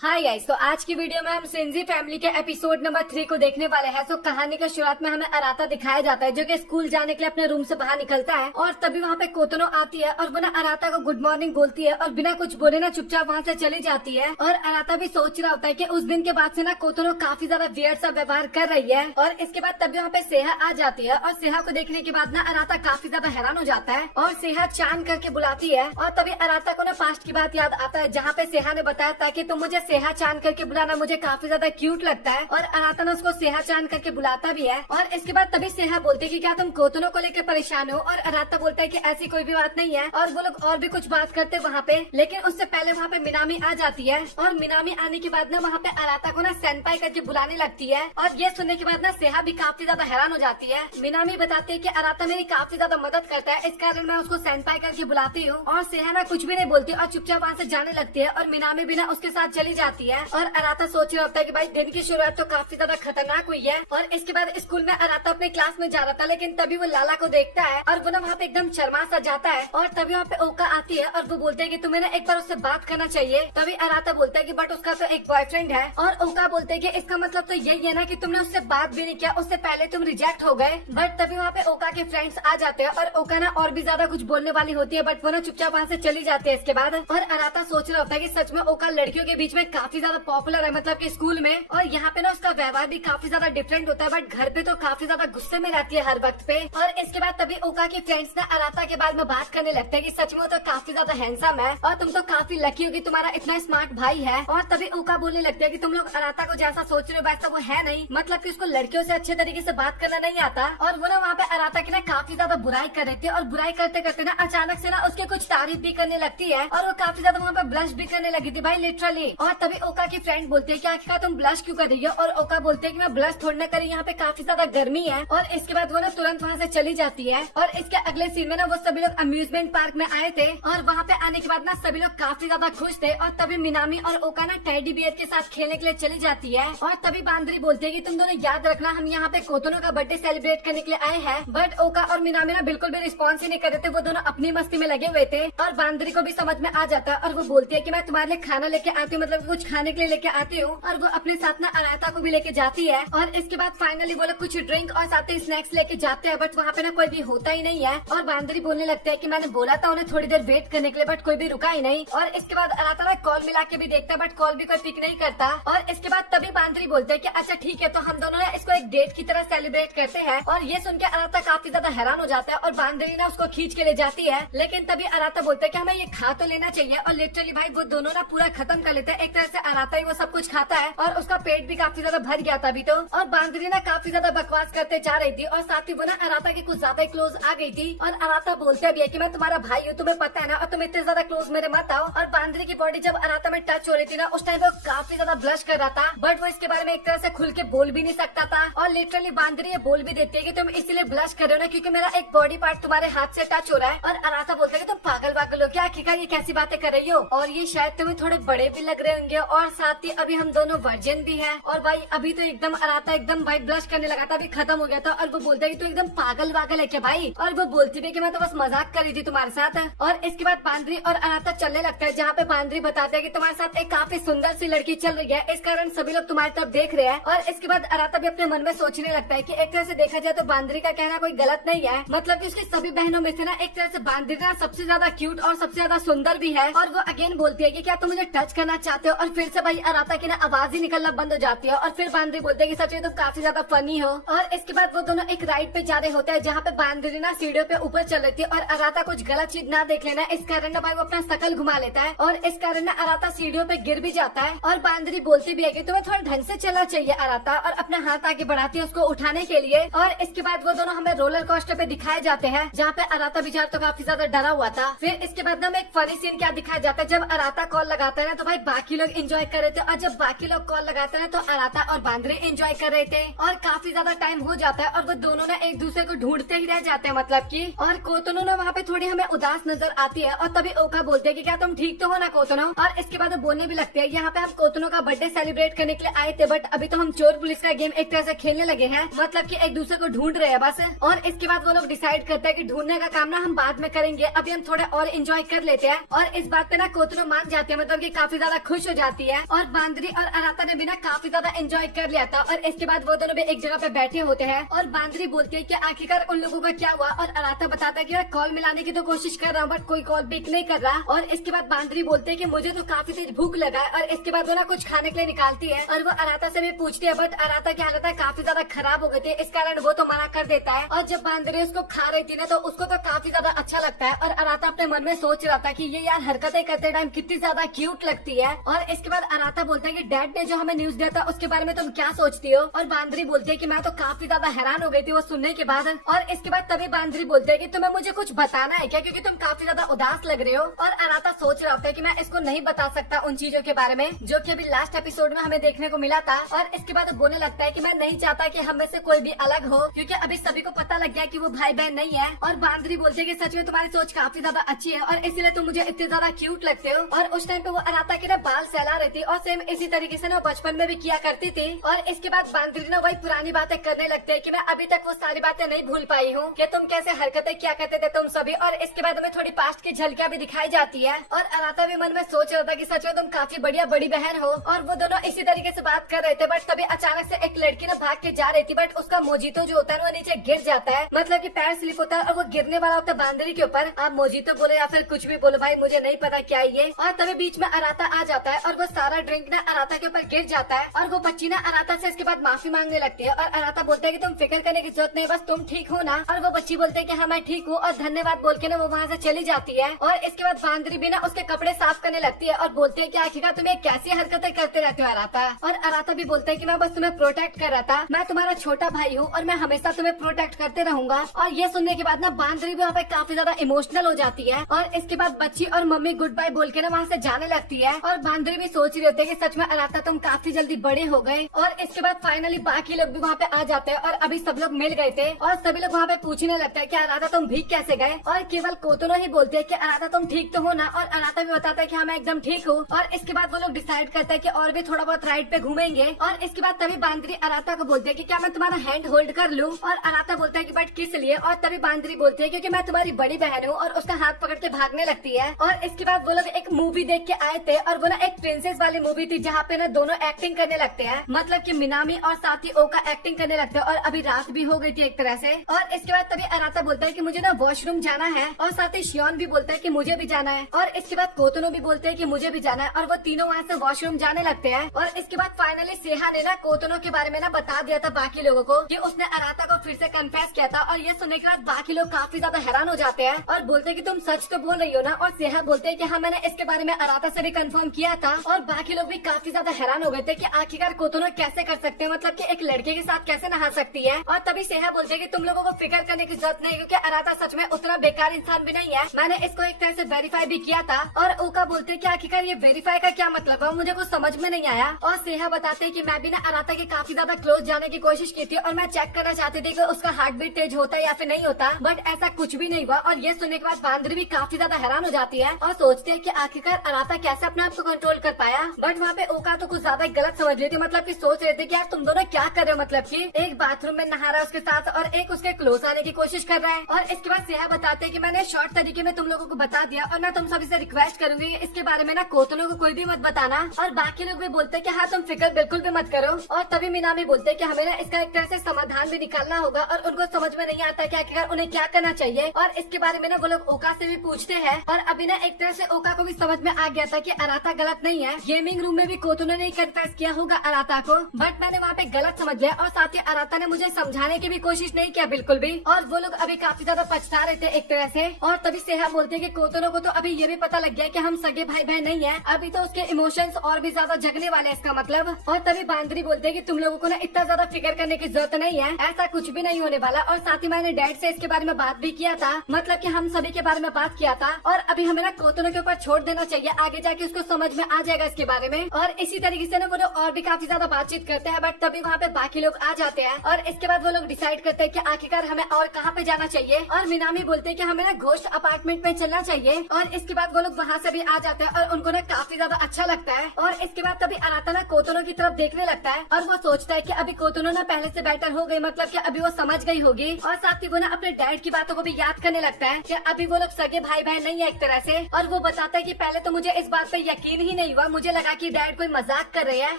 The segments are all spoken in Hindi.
हाय गाइस, तो आज की वीडियो में हम सिंजी फैमिली के एपिसोड नंबर 3 को देखने वाले हैं। तो कहानी का शुरुआत में हमें अराता दिखाया जाता है जो कि स्कूल जाने के लिए अपने रूम से बाहर निकलता है और तभी वहाँ पे कोतनो आती है और वो ना अराता को गुड मॉर्निंग बोलती है और बिना कुछ बोले ना चुपचाप वहाँ से चली जाती है। और अराता भी सोच रहा होता है कि उस दिन के बाद से ना कोतनो काफी ज्यादा वियर्ड सा व्यवहार कर रही है। और इसके बाद तभी वहाँ पे सेहा आ जाती है और सेहा को देखने के बाद ना अराता काफी ज्यादा हैरान हो जाता है और सेहा चांद करके बुलाती है। और तभी अराता को ना पास्ट की बात याद आता है जहाँ पे सेहा ने बताया था कि तुम मुझे सेहा चांद करके बुलाना, मुझे काफी ज्यादा क्यूट लगता है। और अराता ने उसको सेहा चांद करके बुलाता भी है। और इसके बाद तभी सेहा बोलती है कि क्या तुम कोतनो को लेकर परेशान हो। और अराता बोलता है कि ऐसी कोई भी बात नहीं है। और वो लोग और भी कुछ बात करते वहाँ पे, लेकिन उससे पहले वहाँ पे मिनामी आ जाती है। और मिनामी आने के बाद ना वहाँ पे अराता को ना सेनपाई करके बुलाने लगती है। और ये सुनने के बाद ना सेहा भी काफी ज्यादा हैरान हो जाती है। मिनामी बताती है कि अराता मेरी काफी ज्यादा मदद करता है, इस कारण मैं उसको सेनपाई करके बुलाती हूँ। और सेहा ना कुछ भी नहीं बोलती और चुपचाप वहाँ से जाने लगती है। और मिनामी भी ना उसके साथ चली जाती है। और अराता सोच रहा होता है कि भाई दिन की शुरुआत तो काफी ज्यादा खतरनाक हुई है। और इसके बाद स्कूल में अराता अपने क्लास में जा रहा था, लेकिन तभी वो लाला को देखता है और वो ना वहाँ पे एकदम शर्मा सा जाता है। और तभी वहाँ पे ओका आती है और वो बोलते हैं कि तुम्हें ना एक बार उससे बात करना चाहिए। तभी अराता बोलता है कि बट उसका तो एक बॉयफ्रेंड है। और ओका बोलते हैं कि इसका मतलब तो यही है ना कि तुमने उससे बात भी नहीं किया, उससे पहले तुम रिजेक्ट हो गए। बट तभी वहाँ पे ओका के फ्रेंड्स आ जाते हैं और ओका ना और भी ज्यादा कुछ बोलने वाली होती है, बट वो ना चुपचाप वहाँ से चली जाती है इसके बाद। और अराता सोच रहा होता है कि सच में ओका लड़कियों के बीच में काफी ज्यादा पॉपुलर है, मतलब कि स्कूल में। और यहाँ पे ना उसका व्यवहार भी काफी ज्यादा डिफरेंट होता है, बट घर पे तो काफी ज्यादा गुस्से में रहती है हर वक्त पे। और इसके बाद तभी ओका के फ्रेंड्स ना अराता के बारे में बात करने लगते हैं कि सच में वो तो काफी ज्यादा हैंडसम है और तुम तो काफी लकी हो कि तुम्हारा इतना स्मार्ट भाई है। और तभी ओका बोलने लगते हैं कि तुम लोग अराता को जैसा सोच रहे हो वैसा वो है नहीं, मतलब कि उसको लड़कियों से अच्छे तरीके से बात करना नहीं आता। और वो ना वहाँ पे अराता की ना काफी ज्यादा बुराई कर रहे थे और बुराई करते करते ना अचानक से ना उसके कुछ तारीफ भी करने लगती है और वो काफी ज्यादा वहाँ पे ब्लश भी करने लगी थी भाई, लिटरली। और तभी ओका की फ्रेंड बोलती है कि आखिर तुम ब्लश क्यों कर रही हो। और ओका बोलते है कि मैं ब्लश थोड़ी ना करी, यहाँ पे काफी ज्यादा गर्मी है। और इसके बाद वो ना तुरंत वहाँ से चली जाती है। और इसके अगले सीन में ना वो सभी लोग अम्यूजमेंट पार्क में आए थे और वहाँ पे आने के बाद ना सभी लोग काफी ज्यादा खुश थे। और तभी मिनामी और ओका ना टेडी बियर के साथ खेलने के लिए चली जाती है। और तभी बांदरी बोलती है कि तुम दोनों याद रखना हम यहाँ पे कोतनो का बर्थडे सेलिब्रेट करने के लिए आए हैं। बट ओका और मिनामी ना बिल्कुल भी रिस्पॉन्स ही नहीं कर रहे थे, वो दोनों अपनी मस्ती में लगे हुए थे। और बांदरी को भी समझ में आ जाता है और वो बोलती है कि मैं तुम्हारे लिए खाना लेके आती हूँ, मतलब कुछ खाने के लिए लेके आती हूँ। और वो अपने साथ ना अराता को भी लेके जाती है। और इसके बाद फाइनली वो लोग कुछ ड्रिंक और साथ ही स्नैक्स लेके जाते हैं, बट वहाँ पे ना कोई भी होता ही नहीं है। और बांदरी बोलने लगता है कि मैंने बोला था उन्हें थोड़ी देर वेट करने के लिए, बट कोई भी रुका ही नहीं। और इसके बाद अराता ना कॉल मिला के भी देखता है, बट कॉल भी कोई पिक नहीं करता। और इसके बाद तभी बांदरी बोलते हैं कि अच्छा ठीक है, तो हम दोनों ना इसको एक डेट की तरह सेलिब्रेट करते हैं। और ये सुन के अराता काफी ज्यादा हैरान हो जाता है और बांदरी ना उसको खींच के ले जाती है। लेकिन तभी अराता बोलते है कि हमें ये खा तो लेना चाहिए। और लिटरली भाई वो दोनों ना पूरा खत्म कर लेते हैं। एक तरह से अराता ही वो सब कुछ खाता है और उसका पेट भी काफी ज्यादा भर गया था अभी तो। और बांदरी ना काफी ज्यादा बकवास करते जा रही थी और साथ ही वो ना अराता के कुछ ज्यादा क्लोज आ गई थी। और अराता बोलते भी है कि मैं तुम्हारा भाई हूँ, तुम्हें पता है ना, और तुम इतने ज्यादा क्लोज मेरे मत आओ। और बांदरी की बॉडी जब अराता में टच हो रही थी ना, उस टाइम वो काफी ज्यादा ब्लश कर रहा था, बट वो इसके बारे में एक तरह से खुल के बोल भी नहीं सकता था। और लिटरली बांदरी ये बोल भी देती है कि तुम इसलिए ब्लश कर रहे हो ना क्योंकि मेरा एक बॉडी पार्ट तुम्हारे हाथ से टच हो रहा है। और अराता बोलता है कि तुम पागल वागल हो क्या, आखिरकार ये कैसी बातें कर रही हो, और ये शायद तुम्हें थोड़े बड़े भी लग रहे होंगे, और साथ ही अभी हम दोनों वर्जिन भी है। और भाई अभी तो एकदम अराता एकदम भाई ब्लश करने लगा था, अभी खत्म हो गया था। और वो बोलता है कि तू एकदम पागल वागल है क्या भाई। और वो बोलती भी कि मैं तो बस मजाक कर रही थी तुम्हारे साथ। और इसके बाद बांदरी और अराता चलने लगता है, जहाँ पे बांदरी बताता है कि तुम्हारे साथ एक काफी सुंदर सी लड़की चल रही है, इस कारण सभी लोग तुम्हारी तरफ देख रहे हैं। और इसके बाद अराता भी अपने मन में सोचने लगता है कि एक तरह से देखा जाए तो बांदरी का कहना कोई गलत नहीं है, मतलब कि उसकी सभी बहनों में से ना एक तरह से बांदरी ना सबसे ज्यादा क्यूट और सबसे ज्यादा सुंदर भी है। और वो अगेन बोलती है कि क्या तुम मुझे टच करना चाहते हो। और फिर से भाई अराता की ना आवाज ही निकलना बंद हो जाती है। और फिर बांदरी बोलते हैं कि सच में तुम काफी ज्यादा फनी हो। और इसके बाद वो दोनों एक राइड पे जा रहे होते हैं, जहाँ पे बांदरी ना सीढ़ियों पे ऊपर चल रही थी और अराता कुछ गलत चीज ना देख लेना, इस कारण ना भाई वो अपना शकल घुमा लेता है। और इस कारण ना अराता सीढ़ियों पे गिर भी जाता है। और बांदरी बोलती भी है कि तुम्हें थोड़ा ढंग से चलना चाहिए अराता, और अपना हाथ आगे बढ़ाती है उसको उठाने के लिए। और इसके बाद वो दोनों हमें रोलर कोस्टर पे दिखाए जाते हैं, जहाँ पे अराता बेचारा तो काफी ज्यादा डरा हुआ था। फिर इसके बाद ना हमें एक फनी सीन क्या दिखाया जाता है, जब अराता कॉल लगाता है ना तो भाई बाकी लोग एंजॉय कर रहे थे, और जब बाकी लोग कॉल लगाते हैं तो अराता और बांदरी एंजॉय कर रहे थे। और काफी ज्यादा टाइम हो जाता है और वो दोनों ना एक दूसरे को ढूंढते ही रह जाते हैं, मतलब कि। और कोतनो ना वहाँ पे थोड़ी हमें उदास नजर आती है। और तभी ओका बोलते हैं कि क्या तुम ठीक तो हो ना कोतनो। और इसके बाद वो बोलने भी लगते हैं, यहाँ पे हम कोतनो का बर्थडे सेलिब्रेट करने के लिए आए थे, बट अभी तो हम चोर पुलिस का गेम एक तरह से खेलने लगे हैं, मतलब कि एक दूसरे को ढूंढ रहे हैं बस। और इसके बाद वो लोग डिसाइड करते हैं कि ढूंढने का काम ना हम बाद में करेंगे, अभी हम थोड़ा और एंजॉय कर लेते हैं। और इस बात पे ना कोतनो मान जाते हैं, मतलब कि काफी ज्यादा खुश हो जाती है और बांदरी और अराता ने भी ना काफी ज्यादा एंजॉय कर लिया था। और इसके बाद वो दोनों भी एक जगह पे बैठे होते हैं और बांदरी बोलती है कि आखिरकार उन लोगों का क्या हुआ। और अराता बताता है कि मैं कॉल मिलाने की तो कोशिश कर रहा हूँ बट कोई कॉल पिक नहीं कर रहा। और इसके बाद बांदरी बोलते है कि मुझे तो काफी तेज भूख लगा है। और इसके बाद वो ना कुछ खाने के लिए निकालती है और वो अराता से भी पूछती है बट अराता की हालत काफी ज्यादा खराब हो गई थी, इस कारण वो तो मना कर देता है। और जब बांदरी उसको खा रही थी ना तो उसको तो काफी ज्यादा अच्छा लगता है और अराता अपने मन में सोच रहा था कि ये यार हरकतें करते टाइम कितनी ज्यादा क्यूट लगती है। और इसके बाद अराता बोलता है कि डैड ने जो हमें न्यूज दिया था उसके बारे में तुम क्या सोचती हो। और बांदरी बोलती है कि मैं तो काफी ज्यादा हैरान हो गई थी वो सुनने के बाद। और इसके बाद तभी बांदरी बोलते है कि तुम्हें मुझे कुछ बताना है क्या, क्योंकि तुम काफी ज्यादा उदास लग रहे हो। और अराता सोच रहा होता है कि मैं इसको नहीं बता सकता उन चीजों के बारे में जो कि अभी लास्ट एपिसोड में हमें देखने को मिला था। और इसके बाद बोलने लगता है कि मैं नहीं चाहता कि हम में से कोई भी अलग हो, क्योंकि अभी सभी को पता लग गया कि वो भाई बहन नहीं है। और बांदरी बोलती है कि सच में तुम्हारी सोच काफी ज्यादा अच्छी है और इसीलिए तुम मुझे इतने ज्यादा क्यूट लगते हो। और उस टाइम पे वो अराता के ना बाल सहला रही थी और सेम इसी तरीके से ना बचपन में भी किया करती थी। और इसके बाद बांदरी ना वही पुरानी बातें करने लगते है कि मैं अभी तक वो सारी बातें नहीं भूल पाई हूँ कि तुम कैसे हरकतें क्या करते थे तुम सभी। और इसके बाद हमें थोड़ी पास्ट की झलकियां भी दिखाई जाती है और अराता भी मन में सोच रहा था कि सच में तुम काफी बढ़िया बड़ी बहन हो। और वो दोनों इसी तरीके से बात कर रहे थे बट तभी अचानक से एक लड़की ना भाग के जा रही थी बट उसका मोजीतो जो होता है वो नीचे गिर जाता है, मतलब कि पैर स्लिप होता है और वो गिरने वाला होता है बांदरी के ऊपर। आप मोजीतो बोले या फिर कुछ भी बोलो भाई, मुझे नहीं पता क्या ये। और तभी बीच में अराता आ जाता है और वो सारा ड्रिंक ना अराता के ऊपर गिर जाता है और वो बच्ची ना अराता से इसके बाद माफी मांगने लगती है। और अराता बोलता है कि तुम फिक्र करने की जरूरत नहीं, बस तुम ठीक हो ना। और वो बच्ची बोलते है कि हाँ मैं ठीक हूँ और धन्यवाद बोल के ना वो वहाँ से चली जाती है। और इसके बाद बांदरी भी ना उसके कपड़े साफ करने लगती है और बोलते है कि आखिरकार तुम्हें कैसी हरकतें करते रहते हो अराता। और अराता भी बोलता है कि मैं बस तुम्हें प्रोटेक्ट कर रहा था, मैं तुम्हारा छोटा भाई हूँ और मैं हमेशा तुम्हें प्रोटेक्ट करते रहूंगा। और ये सुनने के बाद ना बांदरी भी वहाँ पे काफी ज्यादा इमोशनल हो जाती है। और इसके बाद बच्ची और मम्मी गुड बाय बोल के ना वहाँ से जाने लगती है। और बांदरी भी सोच रही होती है कि सच में अराता तुम काफी जल्दी बड़े हो गए। और इसके बाद फाइनली बाकी लोग भी वहाँ पे आ जाते हैं और अभी सब लोग मिल गए थे और सभी लोग वहाँ पे पूछने लगता है कि अराता तुम भीग कैसे गए। और केवल कोतोनो ही बोलते है कि अराता तुम ठीक तो हो ना। और अराता भी बताता है कि हाँ मैं एकदम ठीक हूँ। और इसके बाद वो लोग डिसाइड करता है कि और भी थोड़ा बहुत राइड पे घूमेंगे। और इसके बाद तभी बांदरी अराता को बोलती है कि क्या मैं तुम्हारा हैंड होल्ड कर लूं। और अराता बोलता है कि बट किस लिए। और तभी बांदरी बोलती है क्योंकि मैं तुम्हारी बड़ी बहन हूँ। और उसका हाथ पकड़ के भागने लगती है। और इसके बाद वो लोग एक मूवी देख के आए थे और वो ना एक प्रिंसेस वाली मूवी थी जहाँ पे ना दोनों एक्टिंग करने लगते हैं, मतलब कि मिनामी और साथ ही ओका एक्टिंग करने लगते हैं। और अभी रात भी हो गई थी एक तरह से। और इसके बाद तभी अराता बोलता है कि मुझे ना वॉशरूम जाना है और साथ ही शियोन भी बोलता है कि मुझे भी जाना है। और इसके बाद कोतोनो भी बोलते हैं कि मुझे भी जाना है और वो तीनों वहाँ से वॉशरूम जाने लगते हैं। और इसके बाद फाइनली सेहा ने ना कोतोनो के बारे में ना बता दिया था बाकी लोगों को कि उसने अराता को फिर से कन्फेस किया था। और ये सुनने के बाद बाकी लोग काफी ज्यादा हैरान हो जाते हैं और बोलते हैं कि तुम सच तो बोल रही हो ना। और सेहा बोलते हैं कि हाँ मैंने इसके बारे में अराता से भी कंफर्म किया था। और बाकी लोग भी काफी ज्यादा हैरान हो गए थे कि आखिरकार कोतोनो कैसे कर सकते हैं, मतलब कि एक लड़के के साथ कैसे नहा सकती है। और तभी सेहा बोलते हैं कि तुम लोगों को फिक्र करने की जरूरत नहीं, क्योंकि अराता सच में उतना बेकार इंसान भी नहीं है, मैंने इसको एक तरह से वेरीफाई भी किया था। और ओका बोलते हैं कि आखिरकार ये वेरीफाई का क्या मतलब है, मुझे कुछ समझ में नहीं आया। और सेहा बताते हैं कि मैं भी ना अराता के काफी ज्यादा क्लोज जाने की कोशिश की थी और मैं चेक करना चाहती थी कि उसका हार्ट बीट तेज होता है या फिर नहीं होता, बट ऐसा कुछ भी नहीं हुआ। और ये सुनने के बाद बांदरी भी काफी ज्यादा हैरान हो जाती है और सोचती है कि आखिरकार अराता कैसे अपने आप को कंट्रोल कर पाया। बट वहाँ पे ओका तो कुछ ज्यादा गलत समझ रही थी, मतलब कि सोच रहे थे कि यार तुम दोनों क्या कर रहे हो, मतलब कि एक बाथरूम में नहा रहा है उसके साथ और एक उसके क्लोज आने की कोशिश कर रहा है। और इसके बाद सेहा बताते हैं कि मैंने शॉर्ट तरीके में तुम लोगों को बता दिया और मैं तुम सभी से रिक्वेस्ट करूंगी इसके बारे में ना कोतोनो को कोई भी मत बताना। और बाकी लोग भी बोलते हैं कि हाँ तुम फिक्र बिल्कुल भी मत करो। और तभी मिनामी बोलते हैं कि हमें ना इसका एक तरह से समाधान भी निकालना होगा और उनको समझ में नहीं आता कि आखिरकार उन्हें क्या करना चाहिए। और इसके बारे में ना वो लोग ओका से भी पूछते हैं और अभी ना एक तरह से ओका को भी समझ में आ गया था कि अराता गलत नहीं है। गेमिंग रूम में भी कोतोनो ने कन्फेस किया होगा अराता को, बट मैंने वहाँ पे गलत समझ लिया और साथ ही अराता ने मुझे समझाने की भी कोशिश नहीं किया बिल्कुल भी। और वो लोग अभी काफी ज्यादा पछता रहे थे एक तरह से। और तभी सेहा बोलते हैं कि कोतोनो को तो अभी ये भी पता लग गया कि हम सगे भाई बहन नहीं है, अभी तो उसके इमोशंस और भी ज्यादा जगने वाले हैं इसका मतलब। और तभी बांदरी बोलते हैं कि तुम लोगों को ना इतना ज्यादा फिक्र करने की जरूरत नहीं है, ऐसा कुछ भी नहीं होने वाला। और साथ ही मैंने डैड से इसके बारे में बात भी किया था, मतलब कि हम सभी के बारे में बात किया था। और अभी हमें ना कोतोनो के ऊपर छोड़ देना चाहिए, आगे जाके उसको समझ में आ जाएगा इसके बारे में। और इसी तरीके से ना वो लोग और भी काफी ज्यादा बातचीत करते हैं, बट तभी वहाँ पे बाकी लोग आ जाते हैं। और इसके बाद वो लोग डिसाइड करते हैं कि आखिरकार हमें और कहाँ पे जाना चाहिए। और मिनामी बोलते हैं कि हमें ना घोस्ट अपार्टमेंट में चलना चाहिए। और इसके बाद वो लोग वहाँ से भी आ जाते हैं और उनको ना काफी ज्यादा अच्छा लगता है। और इसके बाद तभी अराता ना कोतोनो की तरफ देखने लगता है और वो सोचता है कि अभी कोतोनो ना पहले से बेटर हो गई, मतलब कि अभी वो समझ गई होगी। और साथ ही वो ना अपने डैड की बातों को भी याद करने लगता है कि अभी वो लोग सगे भाई बहन नहीं है एक तरह से। और वो बताता है कि पहले तो मुझे इस बात पे यकीन ही नहीं हुआ। मुझे लगा कि डैड कोई मजाक कर रहे हैं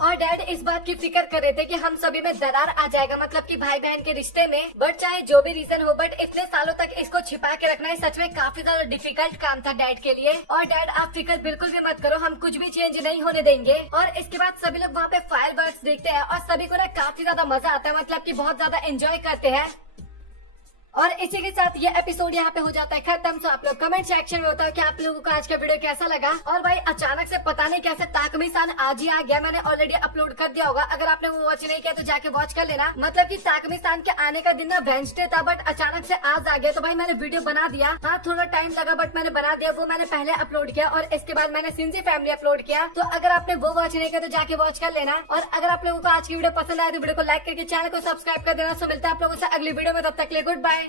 और डैड इस बात की फिक्र कर रहे थे कि हम सभी में दरार आ जाएगा, मतलब कि भाई बहन के रिश्ते में। बट चाहे जो भी रीजन हो, बट इतने सालों तक इसको छिपा के रखना है सच में काफी ज्यादा डिफिकल्ट काम था डैड के लिए। और डैड आप फिक्र बिल्कुल भी मत करो, हम कुछ भी चेंज नहीं होने देंगे। और इसके बाद सभी लोग वहाँ पे फायरवर्क्स देखते हैं और सभी को ना काफी ज्यादा मजा आता है, मतलब कि बहुत ज्यादा एंजॉय करते हैं। और इसी के साथ ये एपिसोड यहाँ पे हो जाता है खत्म। तो आप लोग कमेंट सेक्शन में बताओ कि आप लोगों को आज का वीडियो कैसा लगा। और भाई अचानक से पता नहीं कैसे ताकमिस्तान आज ही आ गया, मैंने ऑलरेडी अपलोड कर दिया होगा। अगर आपने वो वॉच नहीं किया तो जाके वॉच कर लेना। मतलब कि ताकमिस्तान के आने का दिन ना वेडनेसडे था, बट अचानक से आज आ गया। तो भाई मैंने वीडियो बना दिया, हाँ थोड़ा टाइम लगा बट मैंने बना दिया। वो मैंने पहले अपलोड किया और इसके बाद मैंने सिंजी फैमिली अपलोड किया। तो अगर आपने वो वॉच नहीं किया तो जाके वॉच कर लेना। और अगर आप लोगों को आज की वीडियो पसंद आए तो वीडियो को लाइक करके चैनल को सब्सक्राइब कर देना। सो मिलता है आप लोगों से अगली वीडियो में, तब तक के लिए गुड बाय।